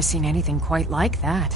never seen anything quite like that.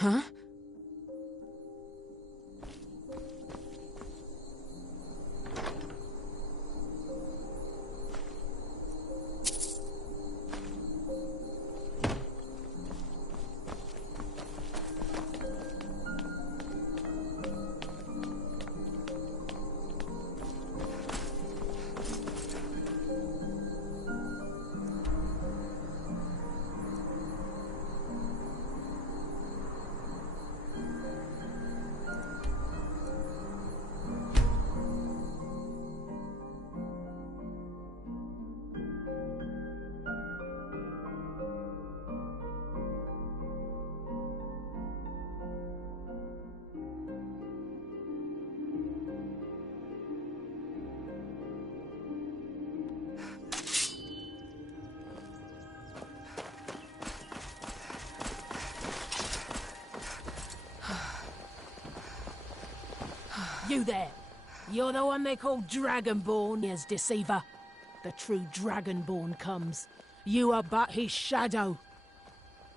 Huh? You there! You're the one they call Dragonborn, yes, deceiver. The true Dragonborn comes. You are but his shadow.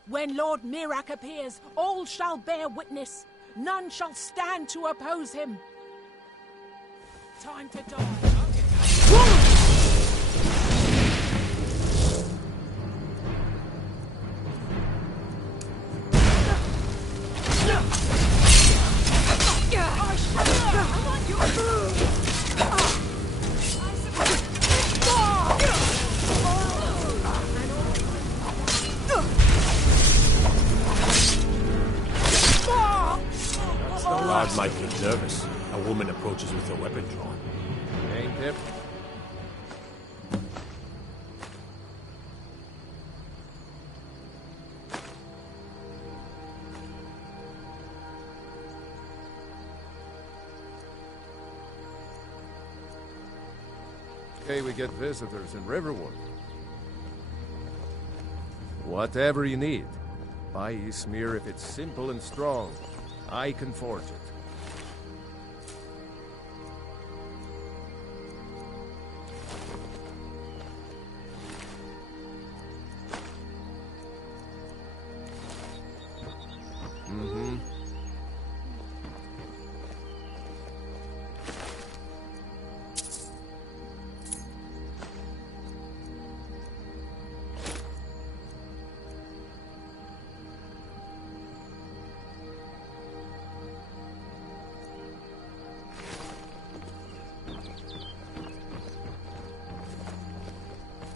When Lord Mirak appears, all shall bear witness. None shall stand to oppose him. Time to die. Guard might get nervous. A woman approaches with a weapon drawn. Ain't it? Okay, we get visitors in Riverwood. Whatever you need. Buy Ismir if it's simple and strong. I can forge it.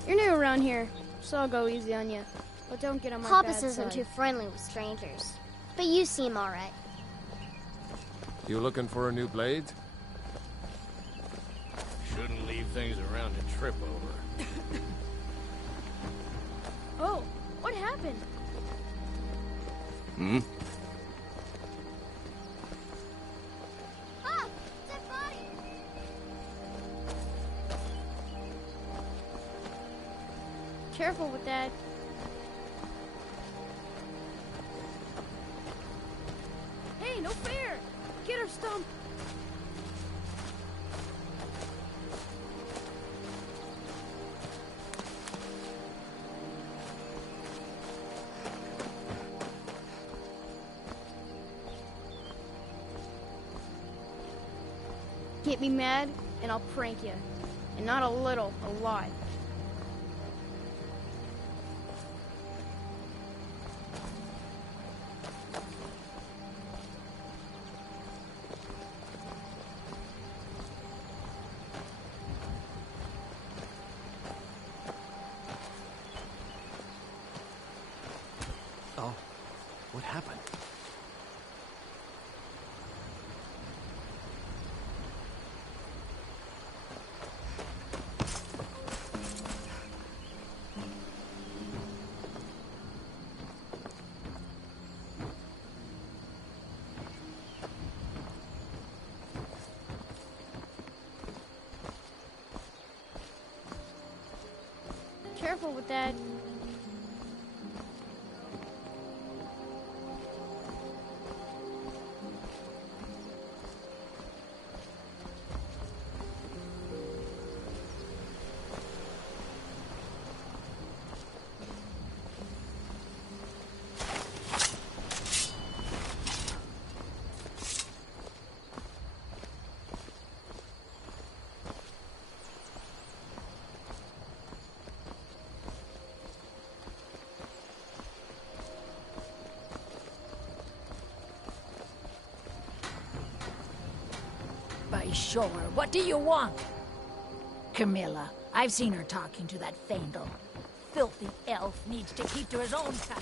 You're new around here, so I'll go easy on you. But don't get on my Hoppus bad isn't side. too friendly with strangers. But you seem alright. You looking for a new blade? Shouldn't leave things around to trip over. Oh, what happened? Hmm? Ah! Dead body! Careful with that. Hey, no fair! Get her, Stump! Get me mad, and I'll prank you. And not a little, a lot. Oh, what happened? Careful with that. By sure, what do you want? Camilla, I've seen her talking to that Fandel. Filthy elf needs to keep to his own kind.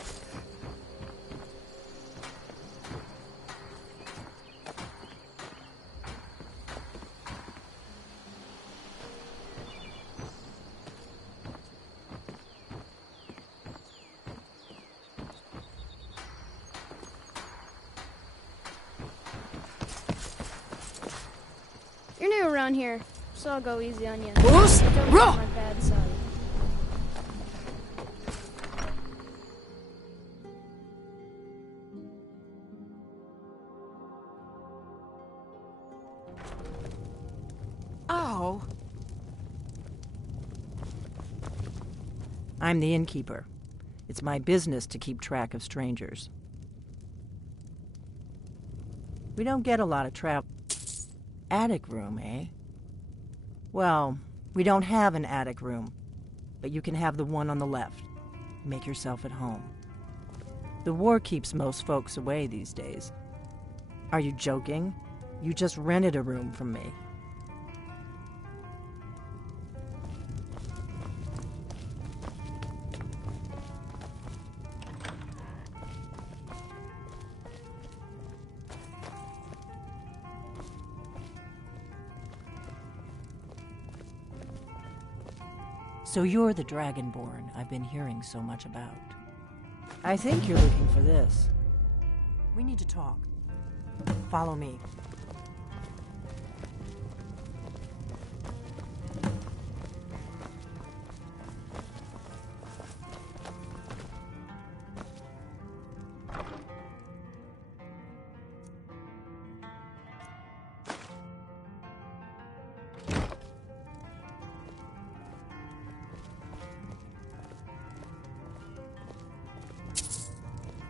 You're new around here, so I'll go easy on you. Who's Don't get wrong? my bad side. Oh. I'm the innkeeper. It's my business to keep track of strangers. We don't get a lot of travel. Attic room, eh? Well, we don't have an attic room, but you can have the one on the left. Make yourself at home. The war keeps most folks away these days. Are you joking? You just rented a room from me. So you're the Dragonborn I've been hearing so much about. I think you're looking for this. We need to talk. Follow me.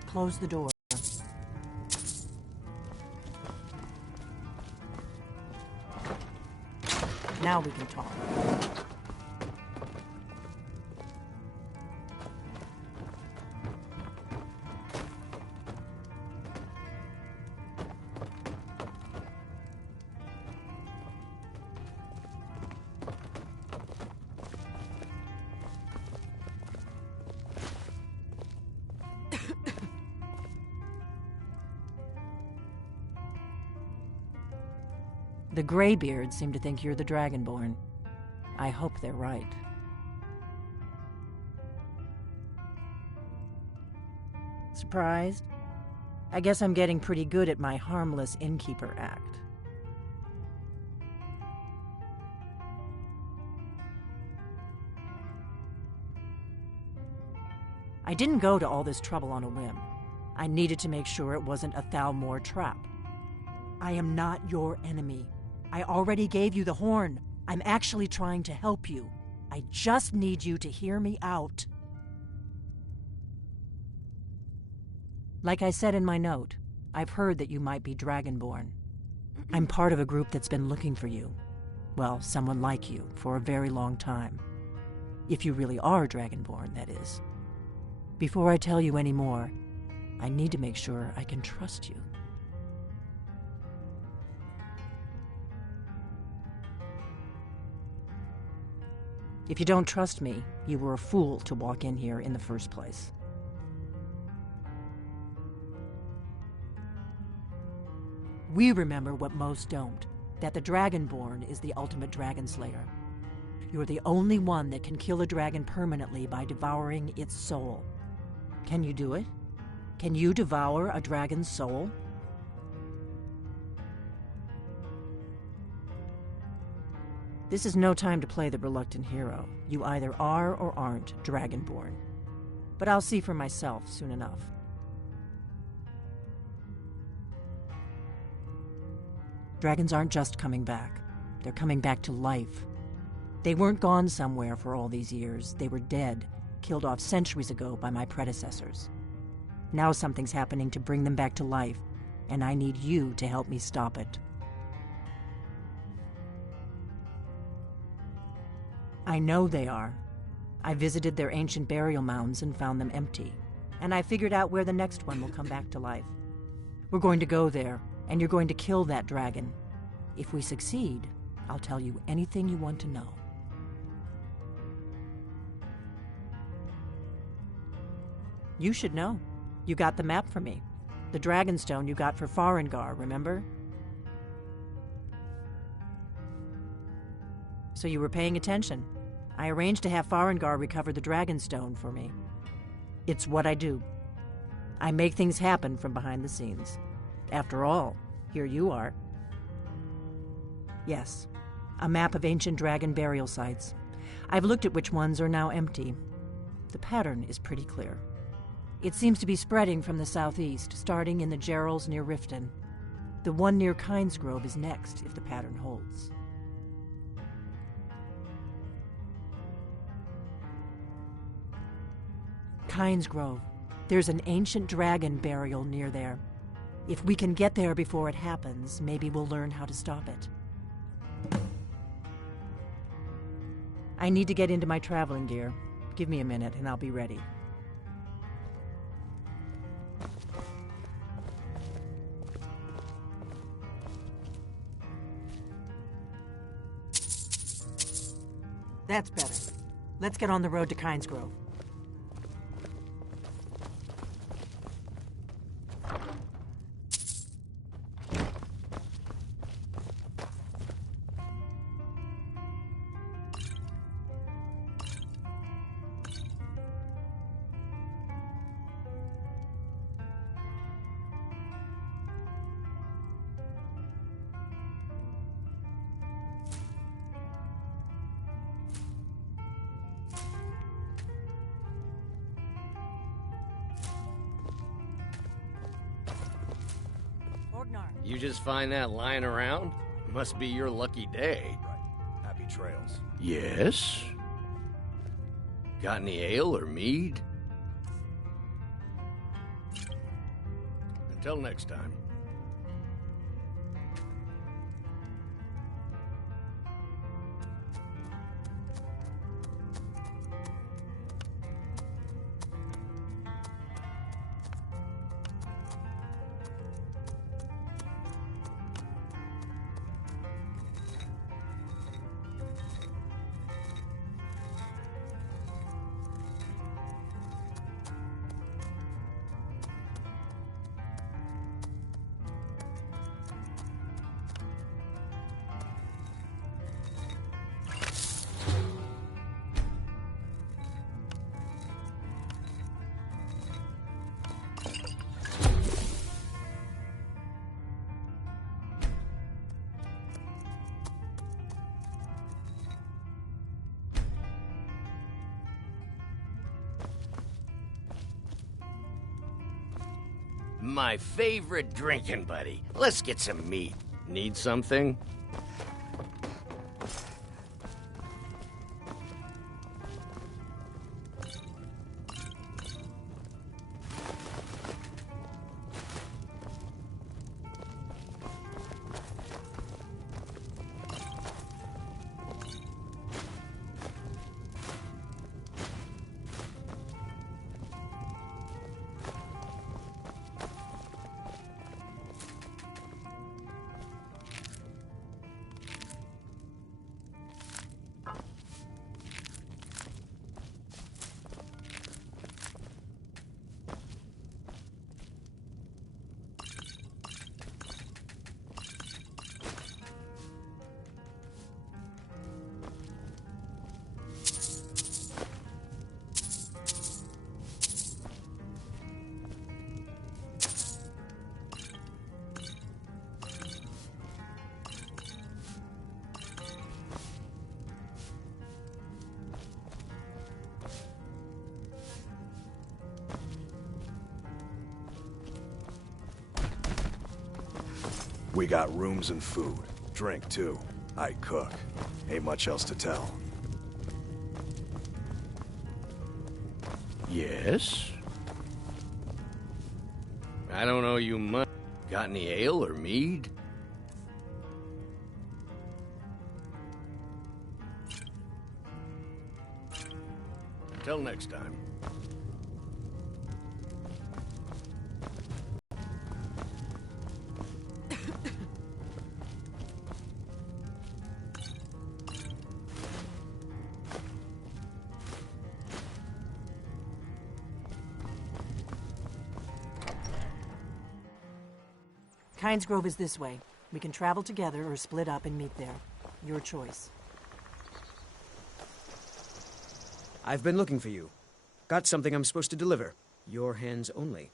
Close the door. Now we can talk. The Greybeards seem to think you're the Dragonborn. I hope they're right. Surprised? I guess I'm getting pretty good at my harmless innkeeper act. I didn't go to all this trouble on a whim. I needed to make sure it wasn't a Thalmor trap. I am not your enemy. I already gave you the horn. I'm actually trying to help you. I just need you to hear me out. Like I said in my note, I've heard that you might be Dragonborn. I'm part of a group that's been looking for you. Well, someone like you, for a very long time. If you really are Dragonborn, that is. Before I tell you any more, I need to make sure I can trust you. If you don't trust me, you were a fool to walk in here in the first place. We remember what most don't, that the Dragonborn is the ultimate dragon slayer. You're the only one that can kill a dragon permanently by devouring its soul. Can you do it? Can you devour a dragon's soul? This is no time to play the reluctant hero. You either are or aren't Dragonborn. But I'll see for myself soon enough. Dragons aren't just coming back. They're coming back to life. They weren't gone somewhere for all these years. They were dead, killed off centuries ago by my predecessors. Now something's happening to bring them back to life, and I need you to help me stop it. I know they are. I visited their ancient burial mounds and found them empty, and I figured out where the next one will come back to life. We're going to go there, and you're going to kill that dragon. If we succeed, I'll tell you anything you want to know. You should know. You got the map for me. The Dragonstone you got for Farengar, remember? So you were paying attention. I arranged to have Farengar recover the Dragonstone for me. It's what I do. I make things happen from behind the scenes. After all, here you are. Yes, a map of ancient dragon burial sites. I've looked at which ones are now empty. The pattern is pretty clear. It seems to be spreading from the southeast, starting in the Gerals near Riften. The one near Kynesgrove is next, if the pattern holds. Kynesgrove. There's an ancient dragon burial near there. If we can get there before it happens, maybe we'll learn how to stop it. I need to get into my traveling gear. Give me a minute and I'll be ready. That's better. Let's get on the road to Kynesgrove. You just find that lying around? Must be your lucky day. Right. Happy trails. Yes? Got any ale or mead? Until next time. my favorite drinking buddy. Let's get some meat. Need something? We got rooms and food. Drink, too. I cook. Ain't much else to tell. Yes? I don't owe you much. Got any ale or mead? Till next time. Kynes Grove is this way. We can travel together or split up and meet there. Your choice. I've been looking for you. Got something I'm supposed to deliver. Your hands only.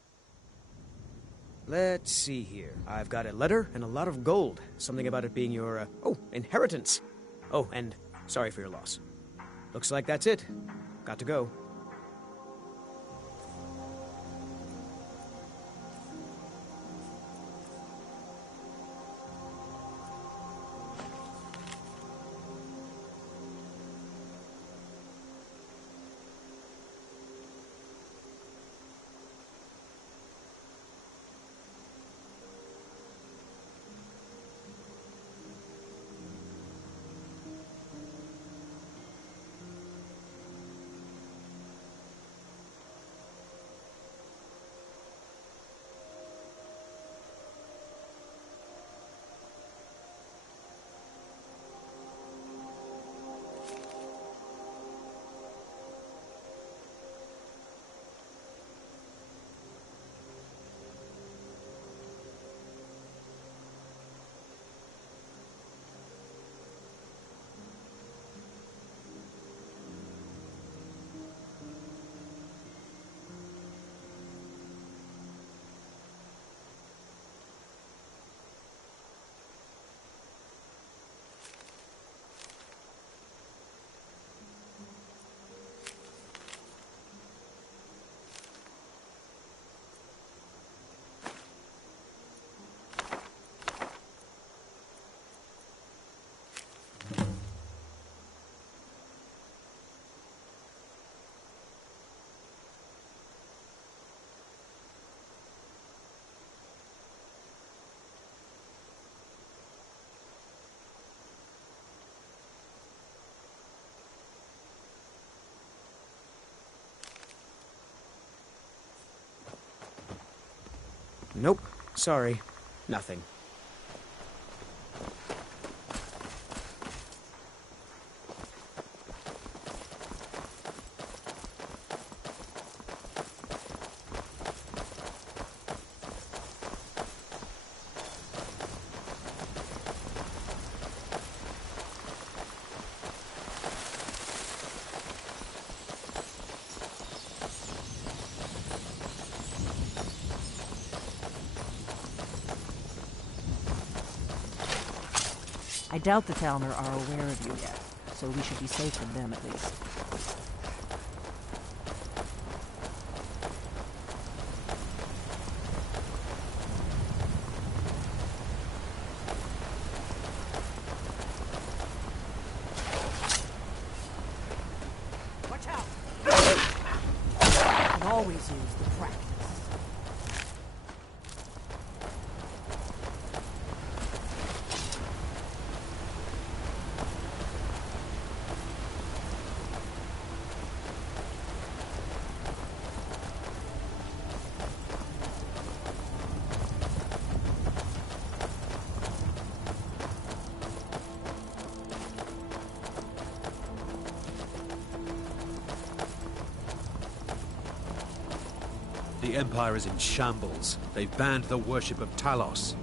Let's see here. I've got a letter and a lot of gold. Something about it being your, inheritance. Oh, and sorry for your loss. Looks like that's it. Got to go. Nope. Sorry. Nothing. I doubt the Talmer are aware of you yet, so we should be safe from them at least. The Empire is in shambles. They've banned the worship of Talos.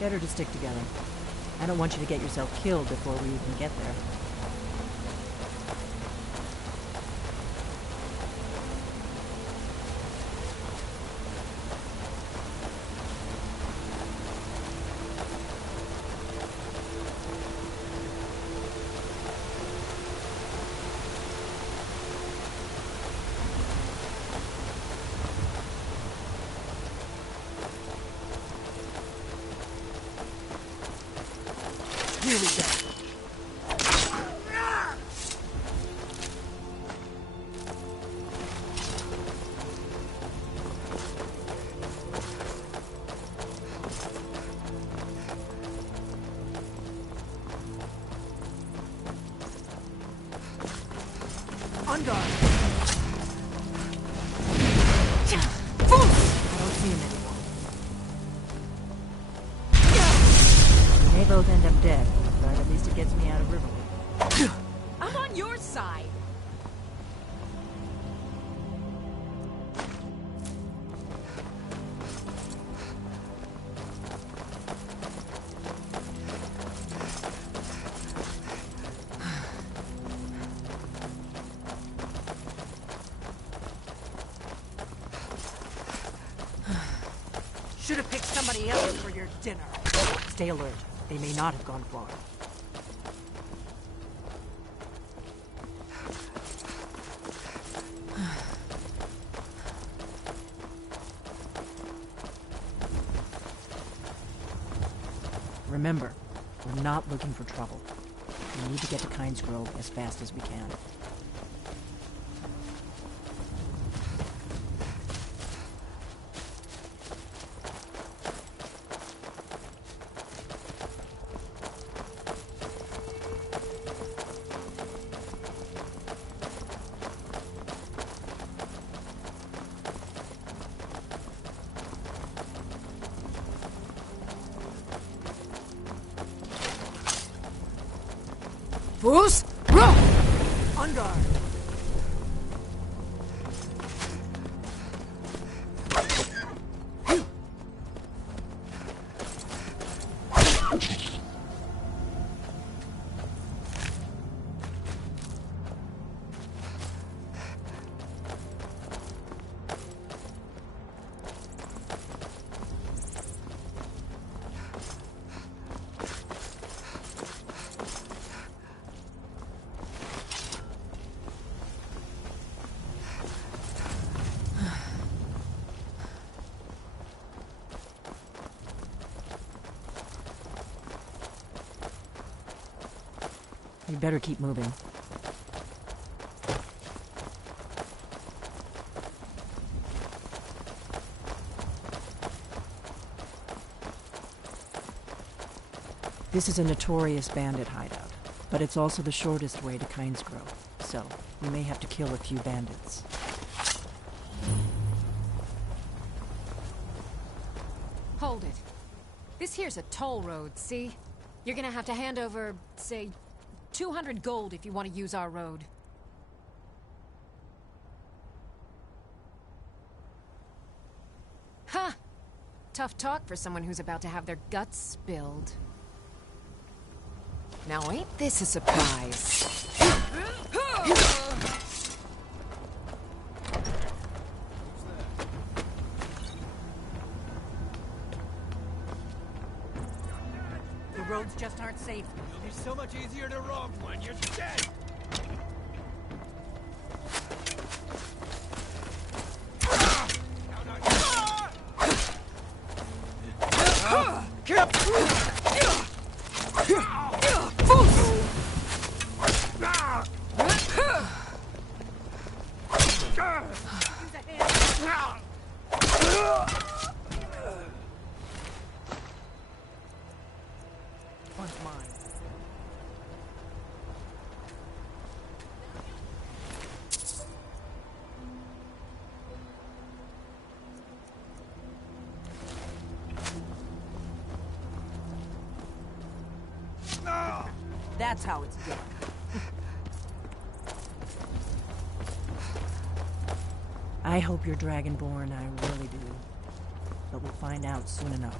Better to stick together. I don't want you to get yourself killed before we even get there. Here we go. On guard. I don't see him anymore. We may both end up dead, but at least it gets me out of Riverwood. I'm on your side. Should have picked somebody else for your dinner. Stay alert. They may not have gone far. Remember, we're not looking for trouble. We need to get to Kynes Grove as fast as we can. Fools! Roll! On guard. We better keep moving. This is a notorious bandit hideout, but it's also the shortest way to Kynes Grove, so we may have to kill a few bandits. Hold it. This here's a toll road, see? You're gonna have to hand over, say, 200 gold if you want to use our road. Ha! Tough talk for someone who's about to have their guts spilled. Now ain't this a surprise? The roads just aren't safe. It'll be so much easier to rob when you're dead. One's mine. That's how it's done. I hope you're Dragonborn, I really do. But we'll find out soon enough.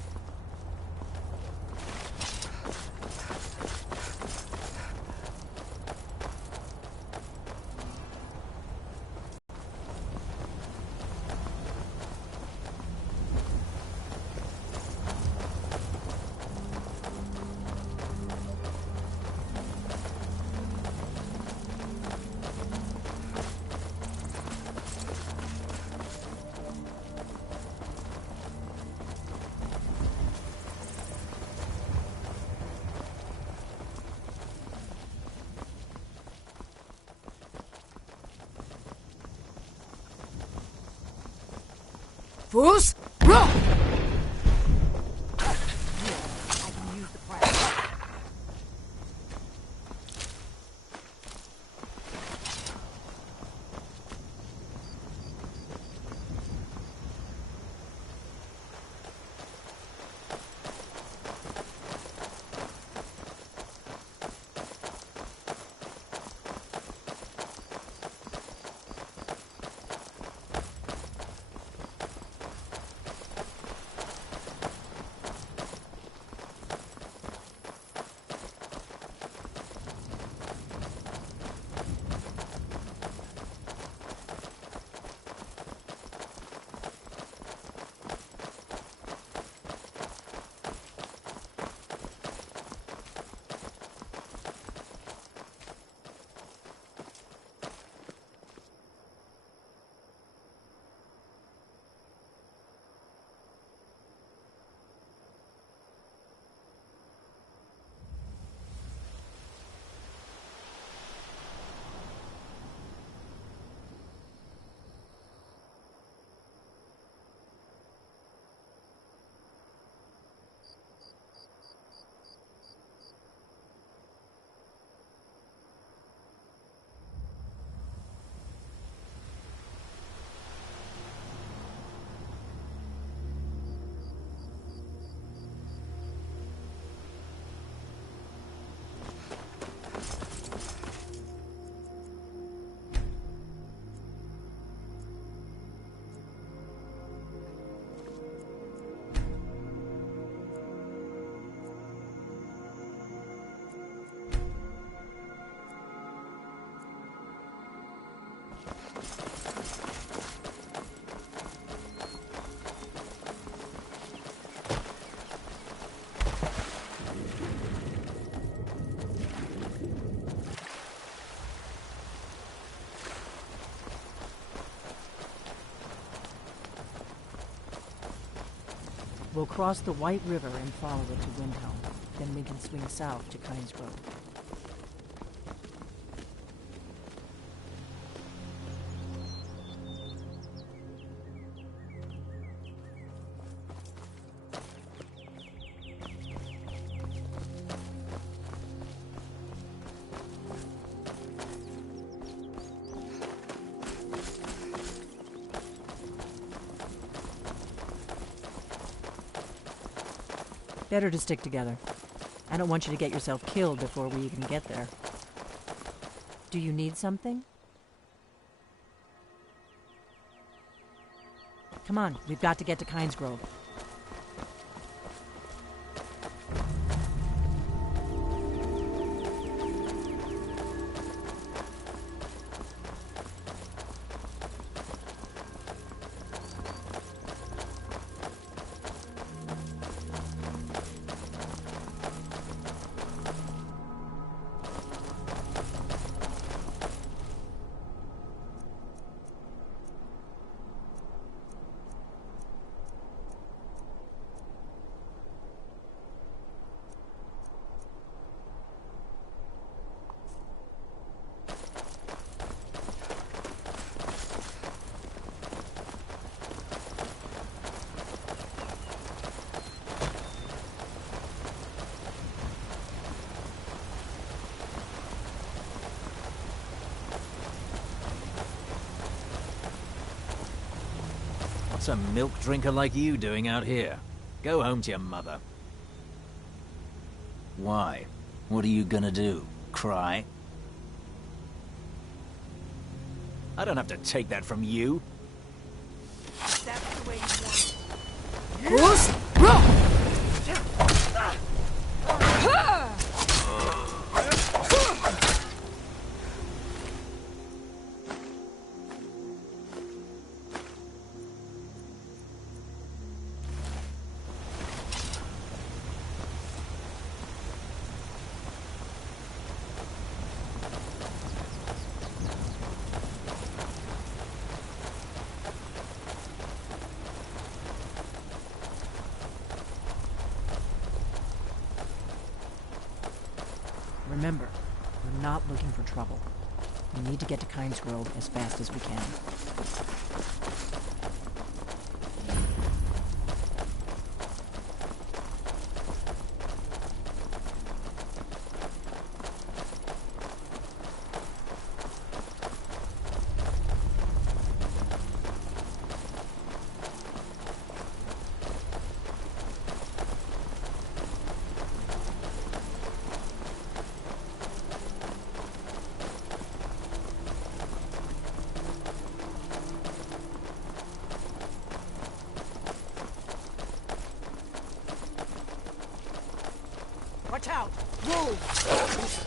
Fools! Run! We'll cross the White River and follow it to Windhelm. Then we can swing south to Kynes Grove. Better to stick together. I don't want you to get yourself killed before we even get there. Do you need something? Come on, we've got to get to Kynes Grove. What's a milk drinker like you doing out here? Go home to your mother. Why? What are you gonna do? Cry? I don't have to take that from you. That's the way you want it. Remember, we're not looking for trouble. We need to get to Kynes Grove as fast as we can. Watch out! Wolves!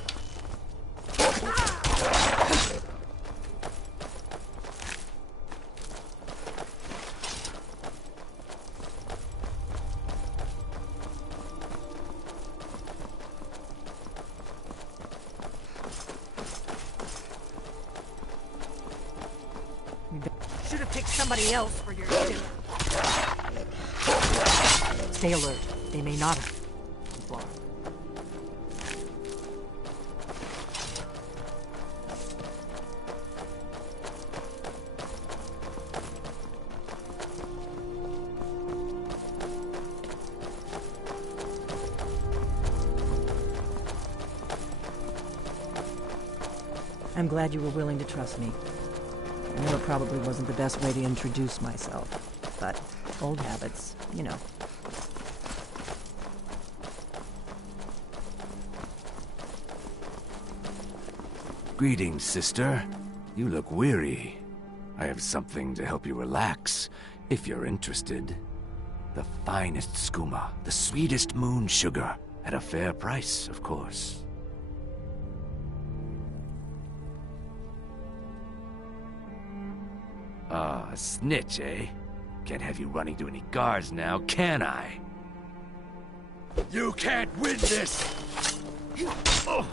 Should have picked somebody else for your dinner. Stay alert. They may not have. I'm glad you were willing to trust me. I know it probably wasn't the best way to introduce myself, but old habits, you know. Greetings, sister. You look weary. I have something to help you relax, if you're interested. The finest skooma, the sweetest moon sugar, at a fair price, of course. Ah, a snitch, eh? Can't have you running to any guards now, can I? You can't win this! Oh.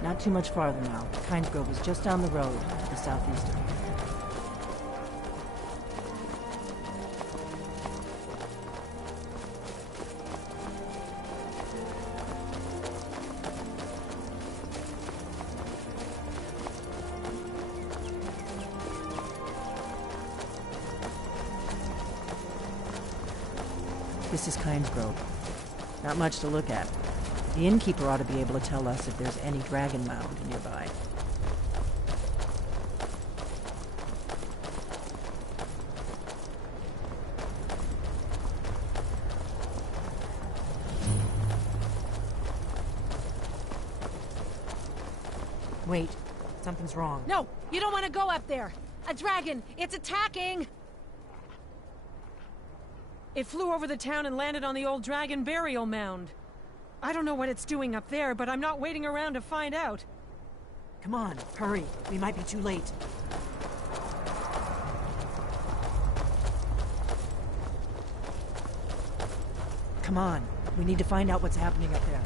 Not too much farther now. Kynes Grove is just down the road to the southeast of here. This is Kynes Grove. Not much to look at. The innkeeper ought to be able to tell us if there's any dragon mound nearby. Wait, something's wrong. No, you don't want to go up there. A dragon, it's attacking! It flew over the town and landed on the old dragon burial mound. I don't know what it's doing up there, but I'm not waiting around to find out. Come on, hurry. We might be too late. Come on. We need to find out what's happening up there.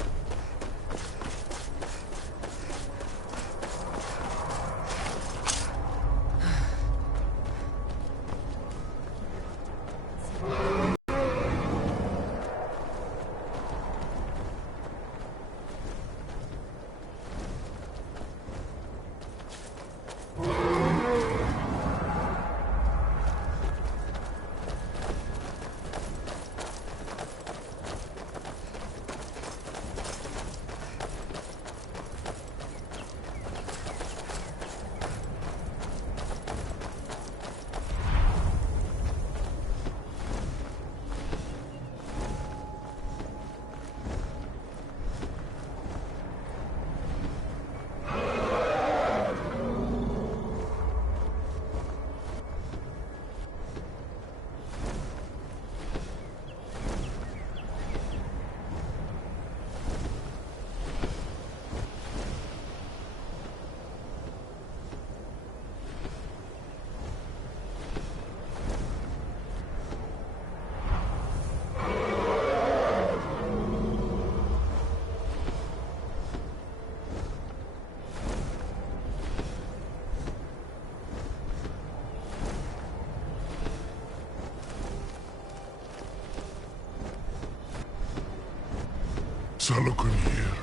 Salokunir,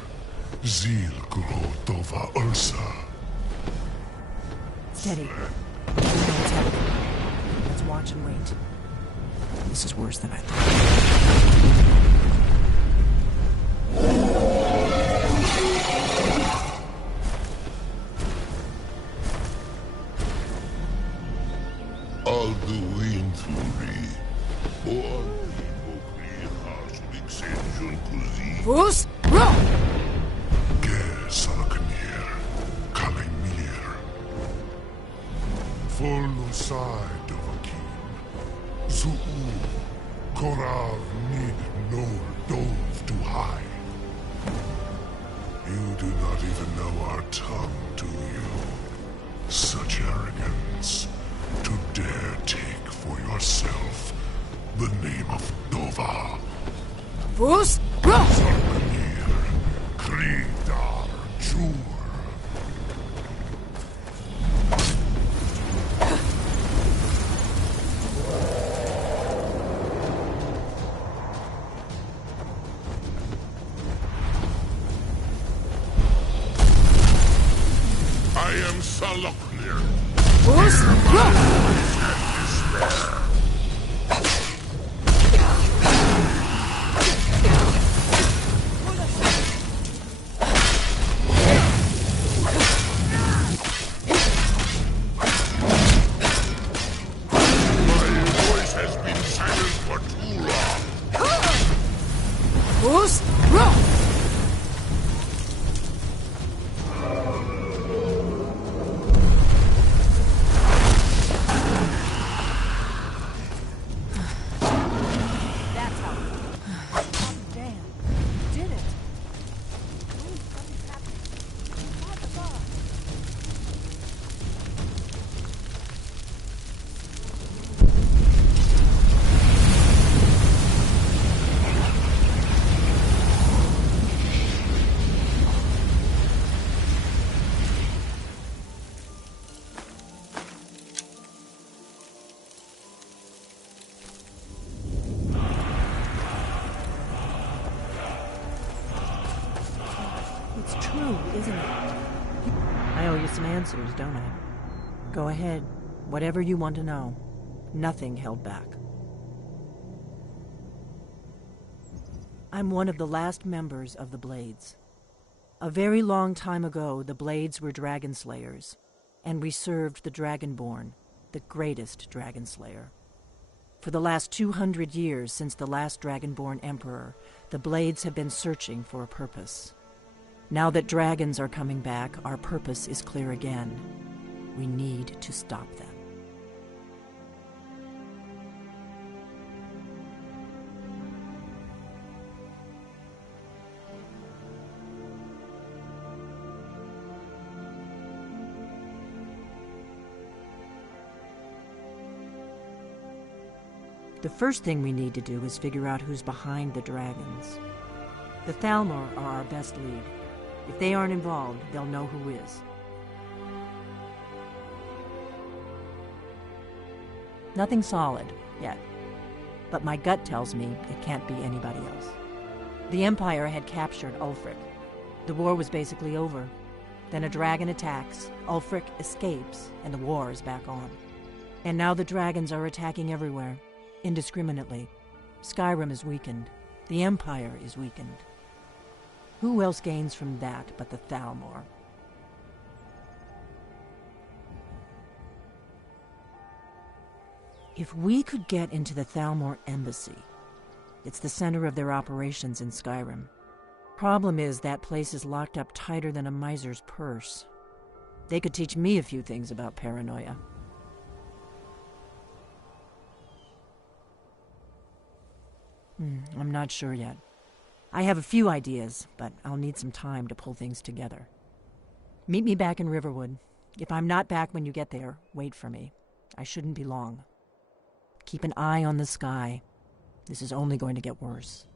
Zil Gro Tova Ursa. Steady. We know what's happening. Let's watch and wait. This is worse than I thought. Alduin Fury. Or Boost! Roll! Ger Salokunir, Kalimir. Folusai Dovakin. Zuu, Korav Nid no Dove to high. You do not even know our tongue, do you? Such arrogance, to dare take for yourself the name of Dova. Boost! Roll! Salokunir, Kridar, Jur. I am Salokunir. Boost! Roll! Boost! Roll! That's how. Oh, damn. You did it. Something's happening. What the fuck? It's true, isn't it? I owe you some answers, don't I? Go ahead. Whatever you want to know. Nothing held back. I'm one of the last members of the Blades. A very long time ago, the Blades were dragon slayers, and we served the Dragonborn, the greatest dragon slayer. For the last 200 years since the last Dragonborn Emperor, the Blades have been searching for a purpose. Now that dragons are coming back, our purpose is clear again. We need to stop them. The first thing we need to do is figure out who's behind the dragons. The Thalmor are our best lead. If they aren't involved, they'll know who is. Nothing solid, yet. But my gut tells me it can't be anybody else. The Empire had captured Ulfric. The war was basically over. Then a dragon attacks, Ulfric escapes, and the war is back on. And now the dragons are attacking everywhere, indiscriminately. Skyrim is weakened. The Empire is weakened. Who else gains from that but the Thalmor? If we could get into the Thalmor embassy, it's the center of their operations in Skyrim. Problem is, that place is locked up tighter than a miser's purse. They could teach me a few things about paranoia. I'm not sure yet. I have a few ideas, but I'll need some time to pull things together. Meet me back in Riverwood. If I'm not back when you get there, wait for me. I shouldn't be long. Keep an eye on the sky. This is only going to get worse.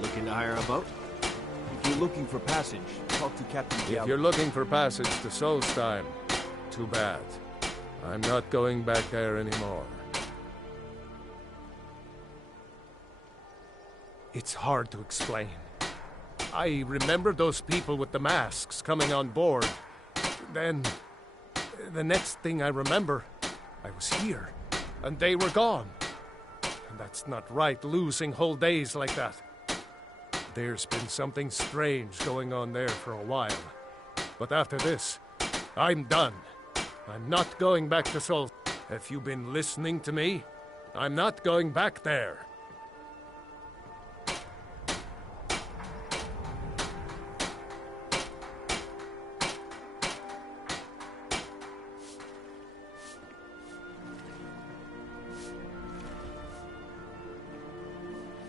Looking to hire a boat? If you're looking for passage, talk to Captain Gallo. If you're looking for passage to Solstheim, too bad. I'm not going back there anymore. It's hard to explain. I remember those people with the masks coming on board. Then, the next thing I remember, I was here, and they were gone. And that's not right, losing whole days like that. There's been something strange going on there for a while. But after this, I'm done. I'm not going back to Sol. If you've been listening to me, I'm not going back there.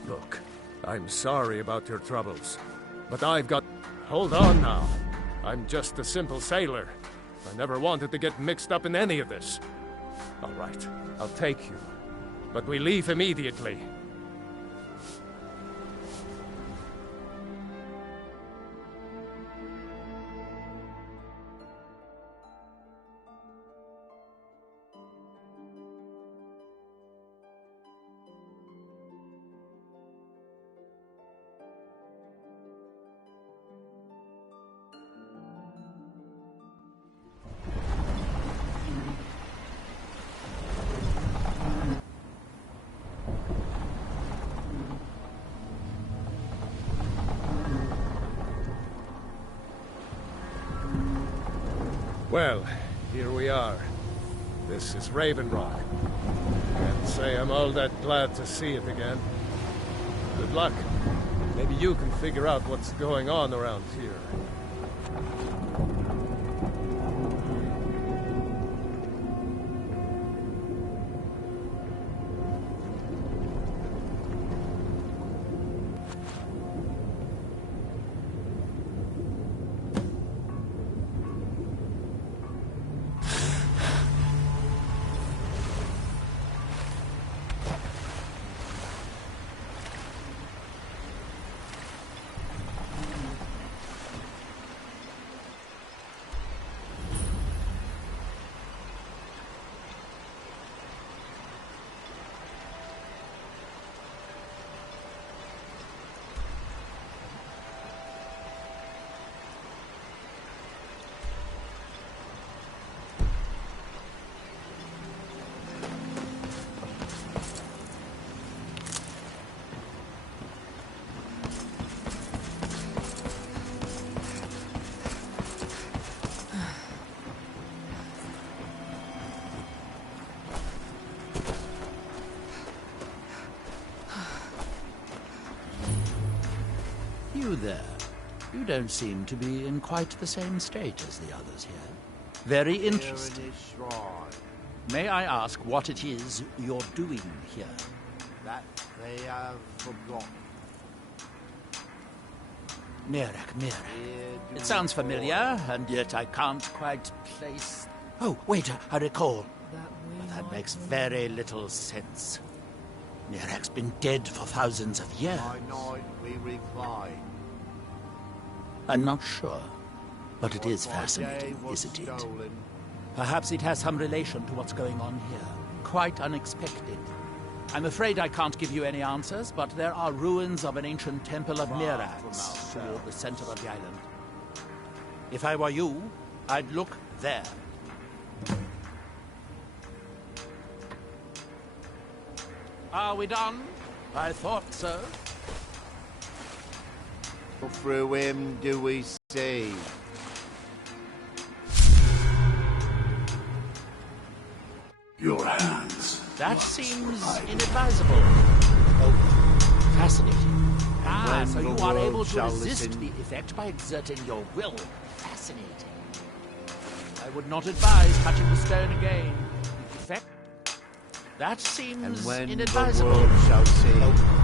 Look, I'm sorry about your troubles, but I've got... Hold on now. I'm just a simple sailor. I never wanted to get mixed up in any of this. All right, I'll take you. But we leave immediately. Well, here we are. This is Raven Rock. Can't say I'm all that glad to see it again. Good luck. Maybe you can figure out what's going on around here. You there. You don't seem to be in quite the same state as the others here. Very interesting. May I ask what it is you're doing here? That they have forgotten. Mirek. It sounds familiar, and yet I can't quite place... Oh, wait, I recall. But that makes very little sense. Mirek's been dead for thousands of years. By night we recline. I'm not sure, but it is fascinating, isn't it? Perhaps it has some relation to what's going on here. Quite unexpected. I'm afraid I can't give you any answers, but there are ruins of an ancient temple of Mirax toward the center of the island. If I were you, I'd look there. Are we done? I thought so. Through him do we see. Your hands. That seems inadvisable. Oh, fascinating. So you are able to resist the effect by exerting your will. Fascinating. I would not advise touching the stone again. The effect? That seems inadvisable. The world shall see. Oh.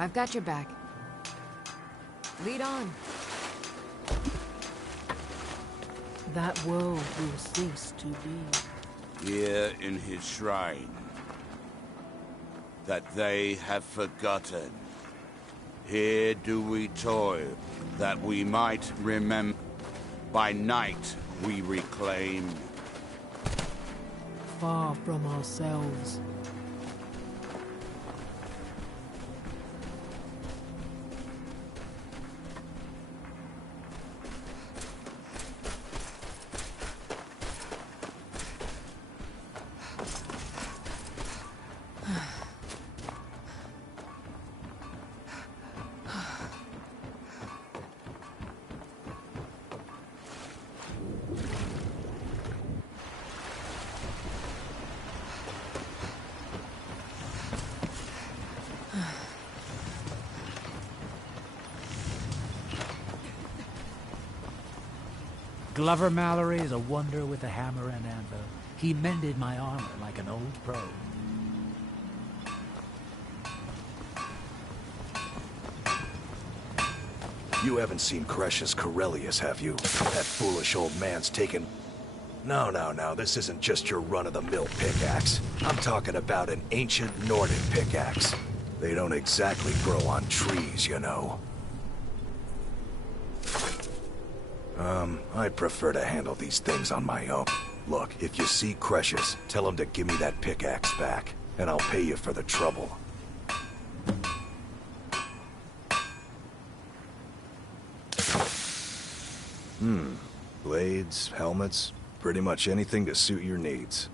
I've got your back. Lead on. That world will cease to be. Here in his shrine, that they have forgotten. Here do we toil, that we might remember. By night we reclaim. Far from ourselves. Glover Mallory is a wonder with a hammer and anvil. He mended my armor like an old pro. You haven't seen Crescius Corellius, have you? That foolish old man's taken... No, this isn't just your run-of-the-mill pickaxe. I'm talking about an ancient Nordic pickaxe. They don't exactly grow on trees, you know. I'd prefer to handle these things on my own. Look, if you see Crescius, tell him to give me that pickaxe back, and I'll pay you for the trouble. Blades, helmets, pretty much anything to suit your needs.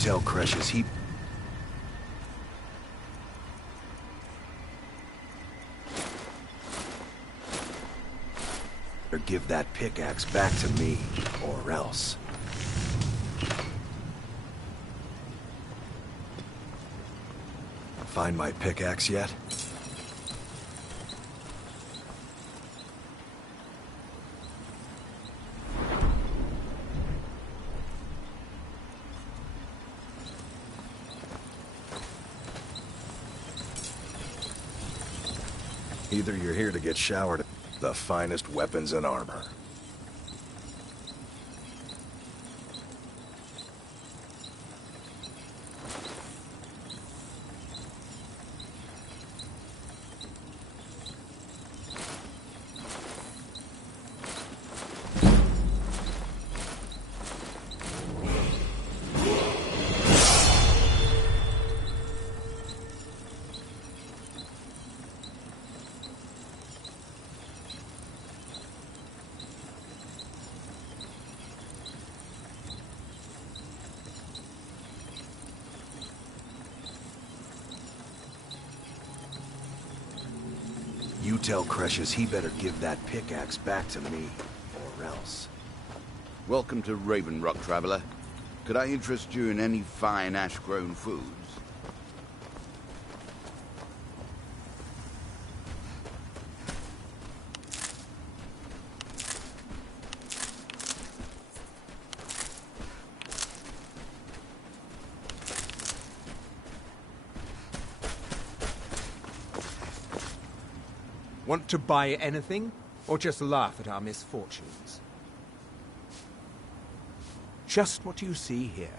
Tell Crescius he... Or give that pickaxe back to me, or else. Find my pickaxe yet? Either you're here to get showered, the finest weapons and armor. You tell Crescius he better give that pickaxe back to me, or else. Welcome to Raven Rock, traveler. Could I interest you in any fine ash-grown foods? Want to buy anything, or just laugh at our misfortunes? Just what you see here.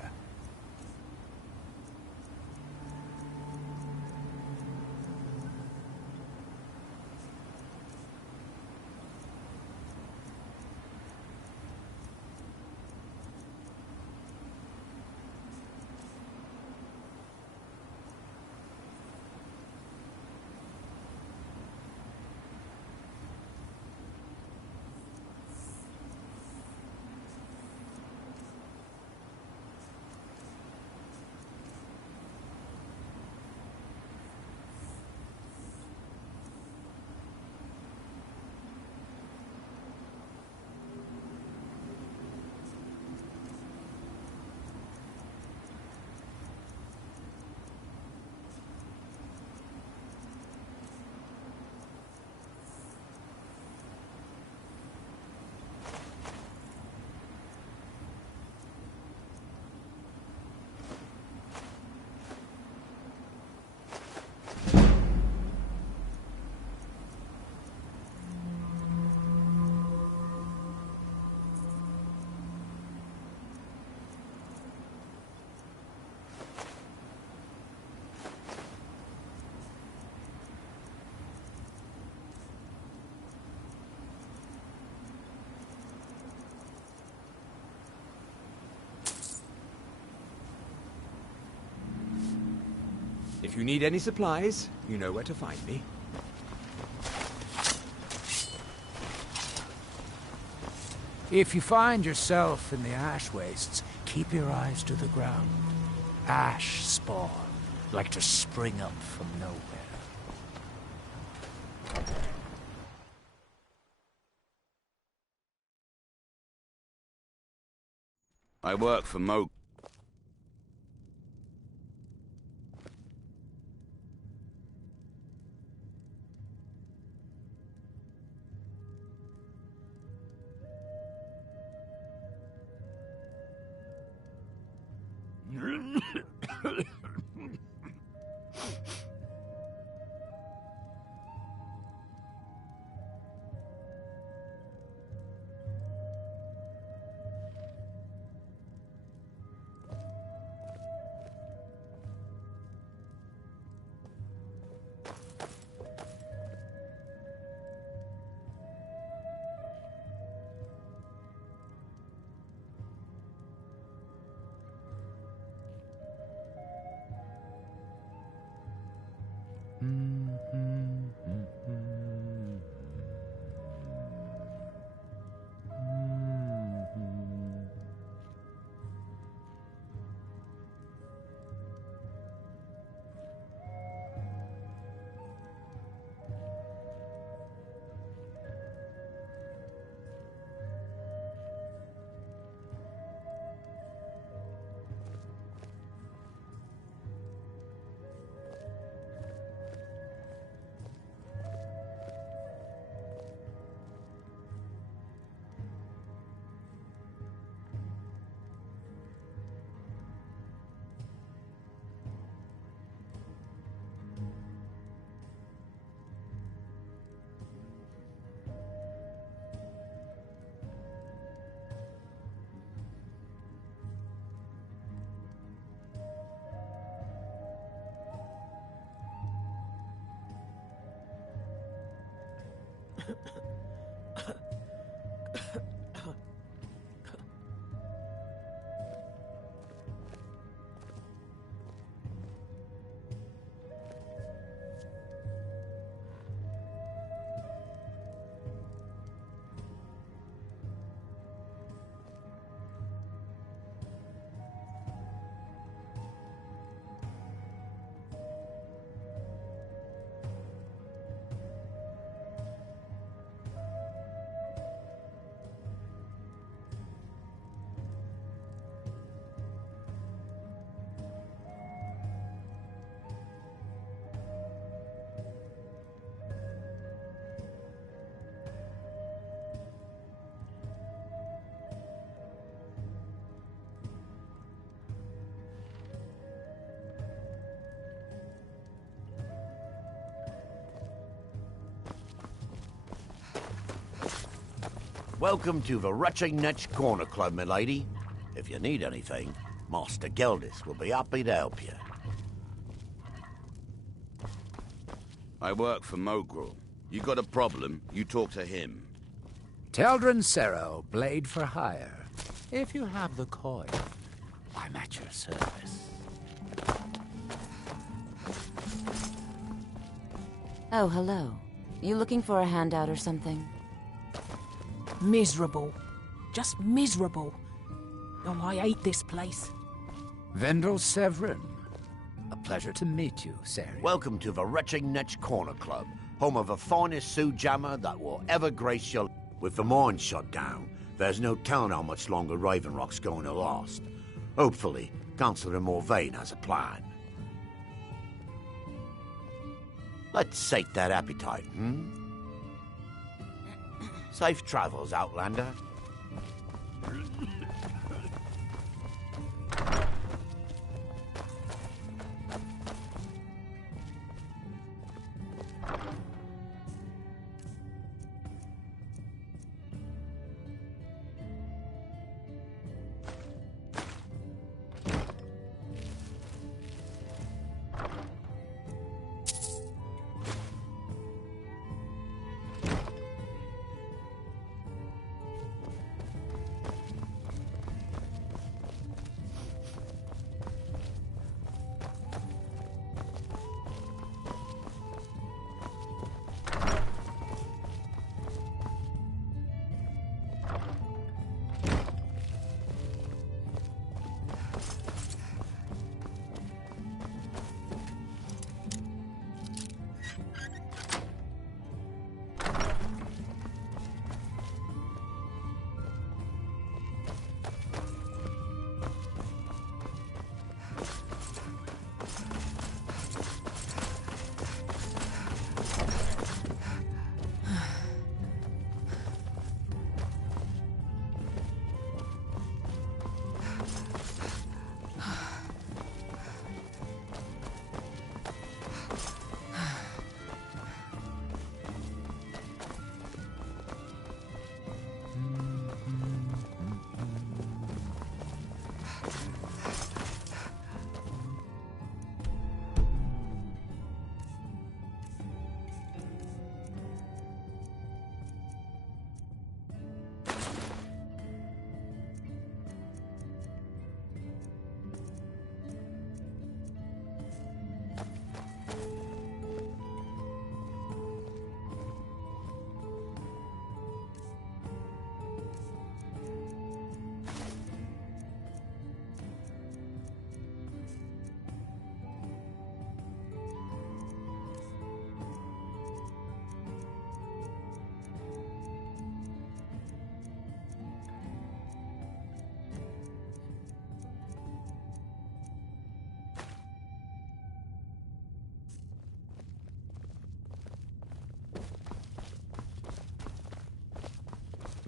If you need any supplies, you know where to find me. If you find yourself in the ash wastes, keep your eyes to the ground. Ash spawn like to spring up from nowhere. I work for Mo. Welcome to the Rutching Nutch Corner Club, my lady. If you need anything, Master Geldis will be happy to help you. I work for Mogrel. You got a problem, you talk to him. Teldrin Sero, blade for hire. If you have the coin, I'm at your service. Oh, hello. You looking for a handout or something? Miserable. Just miserable. Oh, I hate this place. Vendel Severin. A pleasure to meet you, Sari. Welcome to the Retching Nutch Corner Club, home of the finest Sioux jammer that will ever grace your... With the mine shut down, there's no telling how much longer Raven Rock's going to last. Hopefully, Councillor Morvain has a plan. Let's sate that appetite, Safe travels, Outlander.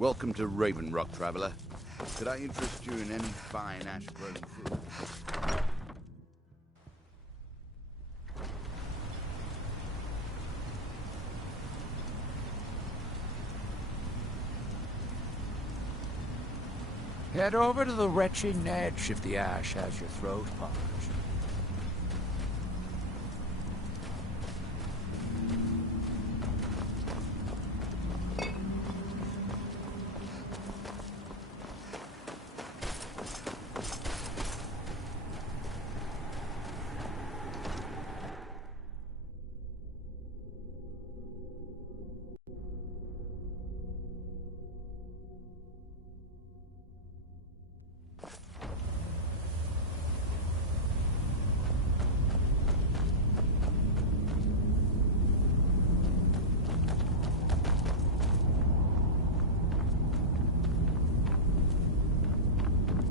Welcome to Raven Rock, traveler. Could I interest you in any fine ash-grown food? Head over to the retching edge if the ash has your throat parched.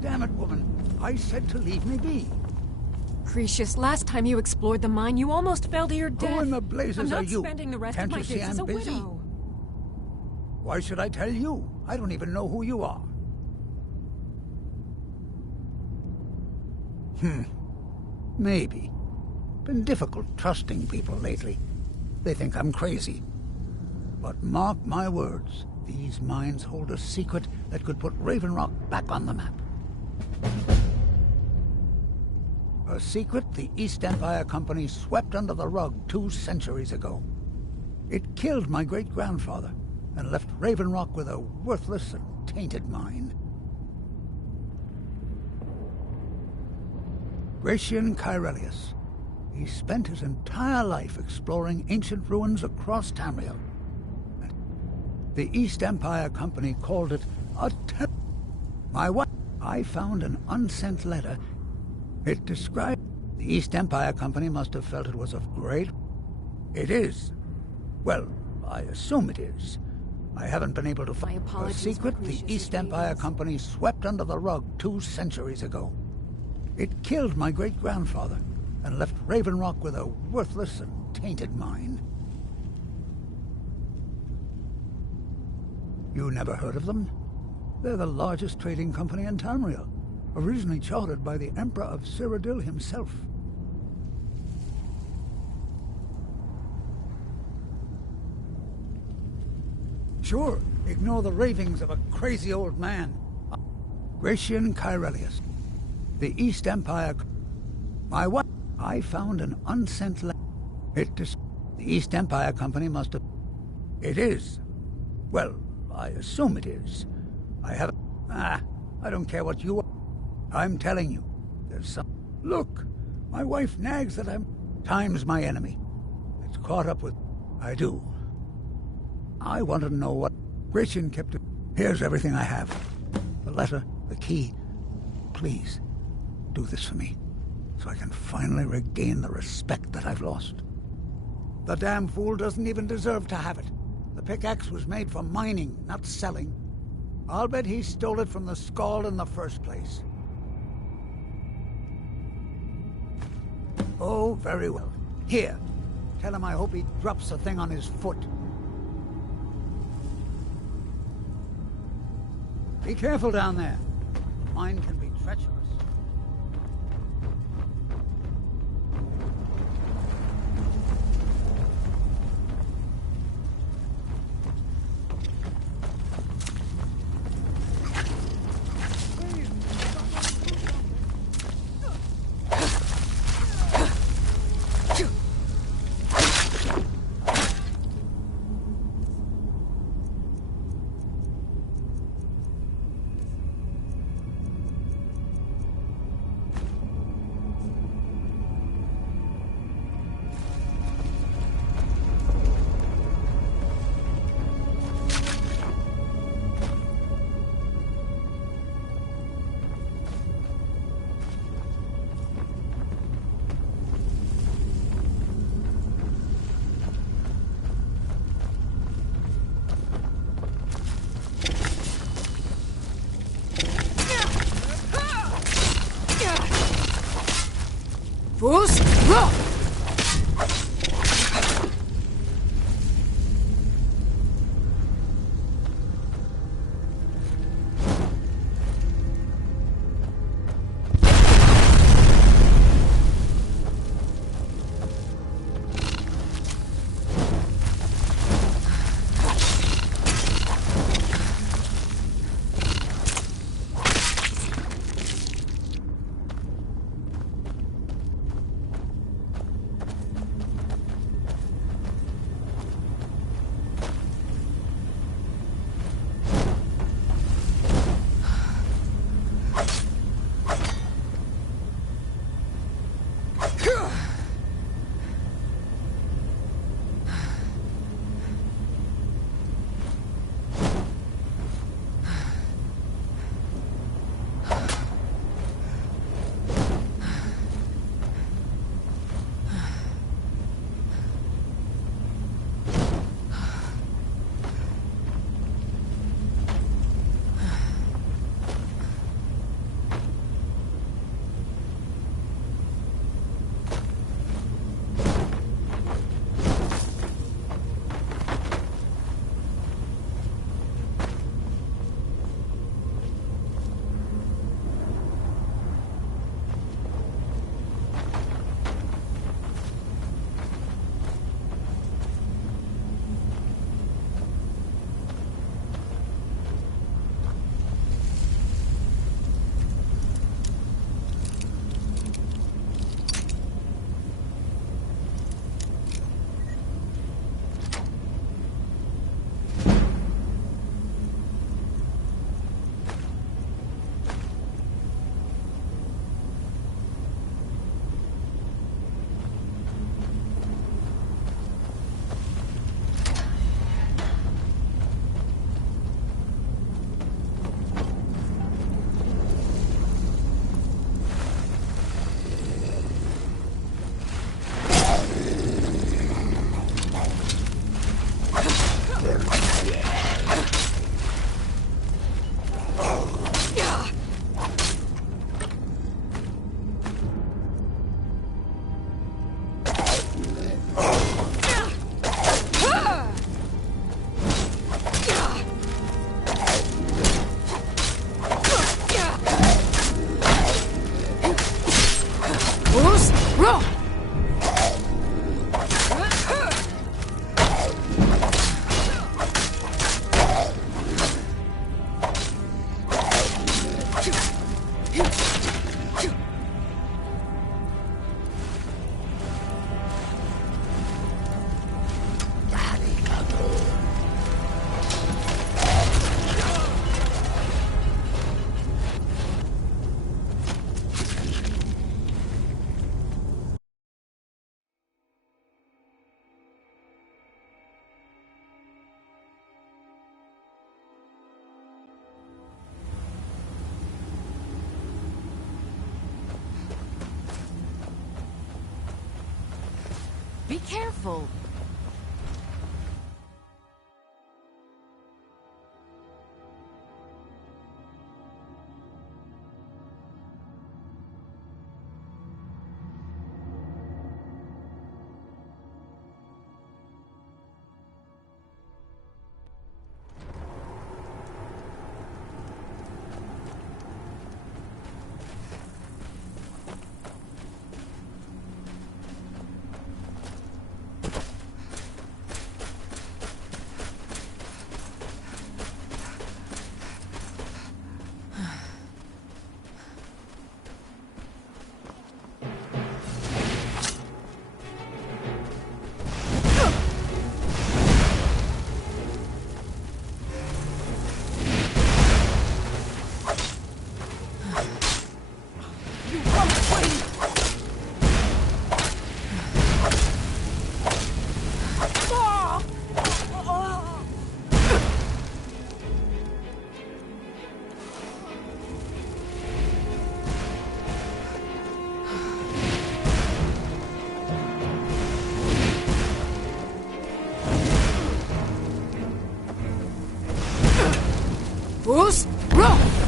Damn it, woman. I said to leave me be. Cretius, last time you explored the mine, you almost fell to your death. Who in the blazes I'm not are you? spending the rest Can't of my you see days as I'm a busy? widow. Why should I tell you? I don't even know who you are. Maybe. Been difficult trusting people lately. They think I'm crazy. But mark my words, these mines hold a secret that could put Raven Rock back on the map. A secret the East Empire Company swept under the rug 2 centuries ago. It killed my great-grandfather and left Raven Rock with a worthless and tainted mine. Gratian Kyrelius. He spent his entire life exploring ancient ruins across Tamriel. The East Empire Company called it a My wife. I found an unsent letter. It described the East Empire Company must have felt it was of great. It is. Well, I assume it is. I haven't been able to find a secret the East Empire Company swept under the rug 2 centuries ago. It killed my great-grandfather and left Raven Rock with a worthless and tainted mine. You never heard of them? They're the largest trading company in Tamriel, originally chartered by the Emperor of Cyrodiil himself. Sure, ignore the ravings of a crazy old man. Gratian Kyrelius. The East Empire... My wife... I found an unsent letter. The East Empire Company must have... It is. Well, I assume it is. I haven't... I don't care what you are. I'm telling you. There's some... Look! My wife nags that I'm... Time's my enemy. It's caught up with... I do. I want to know what... Gratian kept it... Here's everything I have. The letter, the key. Please, do this for me, so I can finally regain the respect that I've lost. The damn fool doesn't even deserve to have it. The pickaxe was made for mining, not selling. I'll bet he stole it from the Skald in the first place. Oh, very well. Here, tell him I hope he drops the thing on his foot. Be careful down there. Mine can be treacherous. Be careful. Bruce, run!